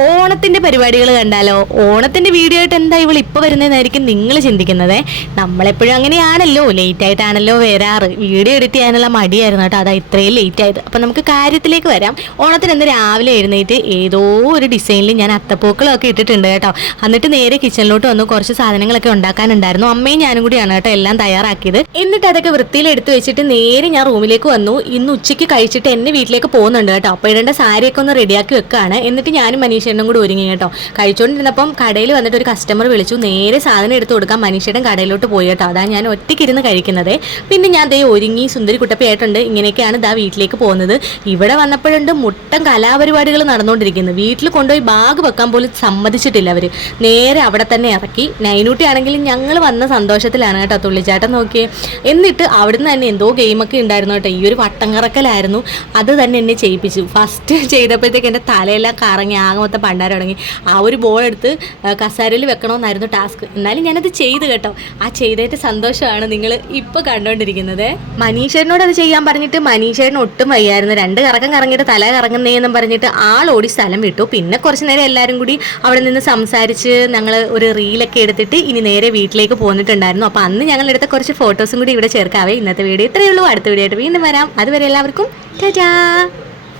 all ഓണത്തിന്റെ പരിപാടികൾ കണ്ടാലോ? ഓണത്തിന്റെ വീഡിയോ ആയിട്ട് എന്താ ഇവൾ ഇപ്പൊ വരുന്നതെന്നായിരിക്കും നിങ്ങൾ ചിന്തിക്കുന്നത്? നമ്മളെപ്പോഴും അങ്ങനെയാണല്ലോ ലേറ്റ് ആയിട്ടാണല്ലോ വരാറ്. വീഡിയോ എഡിറ്റ് ചെയ്യാനുള്ള മടിയായിരുന്നു കേട്ടോ അതാ ഇത്രയും ലേറ്റ് ആയത്. അപ്പൊ നമുക്ക് കാര്യത്തിലേക്ക് വരാം. ഓണത്തിന് ഇന്ന് രാവിലെ എഴുന്നേറ്റ് ഏതോ ഒരു ഡിസൈനിൽ ഞാൻ അത്തപ്പൂക്കളൊക്കെ ഇട്ടിട്ടുണ്ട് കേട്ടോ. എന്നിട്ട് നേരെ കിച്ചണിലോട്ട് വന്ന് കുറച്ച് സാധനങ്ങളൊക്കെ ഉണ്ടാക്കാനുണ്ടായിരുന്നു. അമ്മയും ഞാനും കൂടിയാണ് കേട്ടോ എല്ലാം തയ്യാറാക്കിയത്. എന്നിട്ട് അതൊക്കെ വൃത്തിയിൽ എടുത്തു വെച്ചിട്ട് നേരെ ഞാൻ റൂമിലേക്ക് വന്നു. ഇന്ന് ഉച്ചയ്ക്ക് കഴിച്ചിട്ട് എന്നെ വീട്ടിലേക്ക് പോകുന്നുണ്ട് കേട്ടോ. അപ്പോൾ ഇടേണ്ട സാരിയൊക്കെ ഒന്ന് റെഡിയാക്കി വെക്കുകയാണ് എന്നിട്ട് ഞാനും മനീഷേനും കൂടി ഒരുങ്ങി കേട്ടോ. കഴിച്ചുകൊണ്ടിരുന്നപ്പം കടയിൽ വന്നിട്ട് ഒരു കസ്റ്റമർ വിളിച്ചു. നേരെ സാധനം എടുത്ത് കൊടുക്കാൻ മനുഷ്യരുടെ കടയിലോട്ട് പോയി കേട്ടോ. അതാ ഞാൻ ഒറ്റയ്ക്കിരുന്ന് കഴിക്കുന്നത്. പിന്നെ ഞാൻ ദേ ഒരുങ്ങി സുന്ദരി കുട്ടപ്പയായിട്ടുണ്ട്. ഇങ്ങനെയൊക്കെയാണ് ദാ വീട്ടിലേക്ക് പോകുന്നത്. ഇവിടെ വന്നപ്പോഴുണ്ട് മുട്ടം കലാപരിപാടികൾ നടന്നുകൊണ്ടിരിക്കുന്നത് വീട്ടിൽ കൊണ്ടുപോയി ബാഗ് വെക്കാൻ പോലും സമ്മതിച്ചിട്ടില്ല അവർ നേരെ അവിടെ തന്നെ ഇറക്കി. നൈനൂട്ടി ആണെങ്കിലും ഞങ്ങൾ വന്ന സന്തോഷത്തിലാണ് കേട്ടോ. തുള്ളിച്ചാട്ടം നോക്കിയേ. എന്നിട്ട് അവിടുന്ന് തന്നെ എന്തോ ഗെയിമൊക്കെ ഉണ്ടായിരുന്നു കേട്ടോ. ഈ ഒരു വട്ടം കറക്കലായിരുന്നു അത് തന്നെ എന്നെ ചെയ്യിപ്പിച്ചു. ഫസ്റ്റ് ചെയ്തപ്പോഴത്തേക്ക് എന്റെ തലയെല്ലാം കറങ്ങി. ആകെ മൊത്തം പണ്ടാരം തുടങ്ങി ആ ഒരു ബോൾ എടുത്ത് കസാരയിൽ വെക്കണമെന്നായിരുന്നു ടാസ്ക് എന്നാലും ഞാനത് ചെയ്ത് കേട്ടോ. ആ ചെയ്തതിന്റെ സന്തോഷമാണ് നിങ്ങൾ ഇപ്പോൾ കണ്ടുകൊണ്ടിരിക്കുന്നത് മനീഷേനോട് അത് ചെയ്യാൻ പറഞ്ഞിട്ട് മനീഷേട്ടൻ ഒട്ടും വയ്യായിരുന്നു. രണ്ട് കറക്കം കറങ്ങിയിട്ട് തല കറങ്ങുന്നേന്നും പറഞ്ഞിട്ട് ആൾ ഓടി സ്ഥലം വിട്ടു. പിന്നെ കുറച്ച് നേരം എല്ലാവരും കൂടി അവിടെ നിന്ന് സംസാരിച്ച് ഞങ്ങൾ ഒരു റീലൊക്കെ എടുത്തിട്ട് ഇനി നേരെ വീട്ടിലേക്ക് പോന്നിട്ടുണ്ടായിരുന്നു. അപ്പോൾ അന്ന് ഞങ്ങൾ എടുത്ത കുറച്ച് ഫോട്ടോസും കൂടി ഇവിടെ ചേർക്കാവേ. ഇന്നത്തെ വീഡിയോ ഇത്രയേ ഉള്ളൂ. അടുത്ത വീഡിയോ ആയിട്ട് വീണ്ടും വരാം. അതുവരെ എല്ലാവർക്കും ടാറ്റാ!